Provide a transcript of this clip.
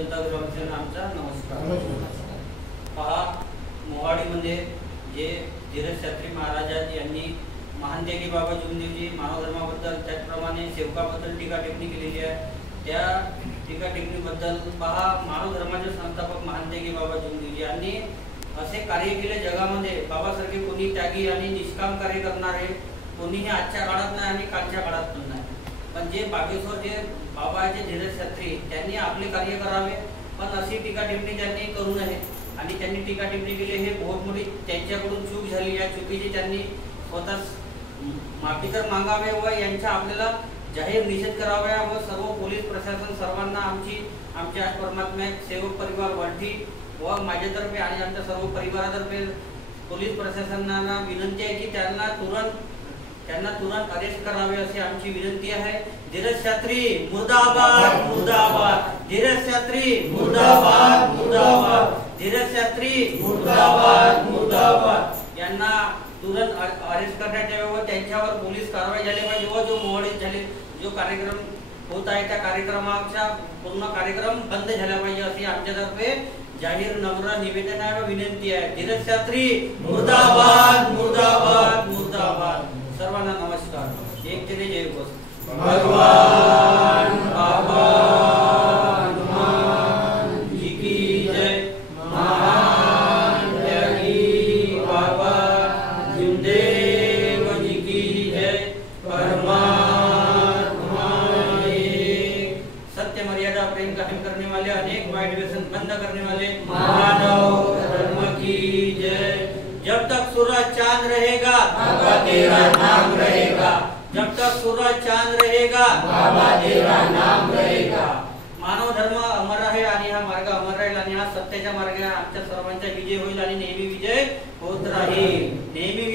जनता ग्रामसेना आमचा नमस्कार। पहा, मोहाडीमध्ये जे धीरज शास्त्री महाराज यांनी महानदेवी बाबा जुमदेवजी मानव धर्माबद्दल त्याचप्रमाणे सेवकाबद्दल टीका टिप्पणी केलेली आहे। त्या टीका टिप्पणीबद्दल पहा, मानव धर्माचे संस्थापक महानदेवी बाबा जुमदेवजी यांनी असे कार्य केले जगामध्ये, बाबासारखे कोणी त्यागी आणि निष्काम कार्य करणारे कोणीही आजच्या काळात नाही आणि कालच्या काळात पण नाही। पण जे बागेश्वर जे बाबा आहे धीरज शास्त्री त्यांनी आपले कार्य करावे, पण अशी टीका टिप्पणी त्यांनी करू नये। आणि त्यांनी टीका टिप्पणी केली हे बहुत मोठी त्यांच्याकडून चूक झाली। या चुकीची त्यांनी स्वतः माफी तर मागावे व यांचा आपल्याला जाहीर निषेध करावा व सर्व पोलीस प्रशासन सर्वांना आमच्या परमात्मा सेवक परिवार वाढती व माझ्यातर्फे आणि आमच्या सर्व परिवारातर्फे पोलीस प्रशासनाला विनंती आहे की त्यांना तुरंत अरेस्ट करावे अशी आमची विनंती आहे। धीरज शास्त्री मुर्दाबाद मुर्दाबाद, धीरज शास्त्री मुर्दाबाद मुर्दाबाद, धीरज शास्त्री मुर्दाबाद मुर्दाबाद। यांना तुरंत अरेस्ट करण्यात यावे व त्यांच्यावर पोलीस कारवाई झाली पाहिजे व जो मोहाडीत झाले जो कार्यक्रम होत आहे त्या कार्यक्रमाचा पूर्ण कार्यक्रम बंद झाला पाहिजे अशी आमच्यातर्फे जाहीर नम्र निवेदन आहे व विनंती आहे। धीरज शास्त्री मुर्दाबाद मुर्दाबाद मुर्दाबाद। सर्वांना नमस्कार। एक जय जय घोष। भगवान बाबा हनुमान जी की जय। महान त्यागी बाबा जुमदेव जी की जय। परमात्मा एक, सत्य मर्यादा प्रेम कायम करने वाले, अनेक वाइट व्यसन बंद करने वाले मानव धर्म की जय। जब तक सूरज चांद रहेगा बाबा तेरा नाम रहेगा, जब तक सूरज चांद रहेगा बाबा तेरा नाम रहेगा। मानव धर्म अमर आहे आणि हा मार्ग अमर राहील आणि हा सत्याचा मार्ग आहे। आमच्या सर्वांचा विजय होईल आणि नेहमी विजय होत राहील, नेहमी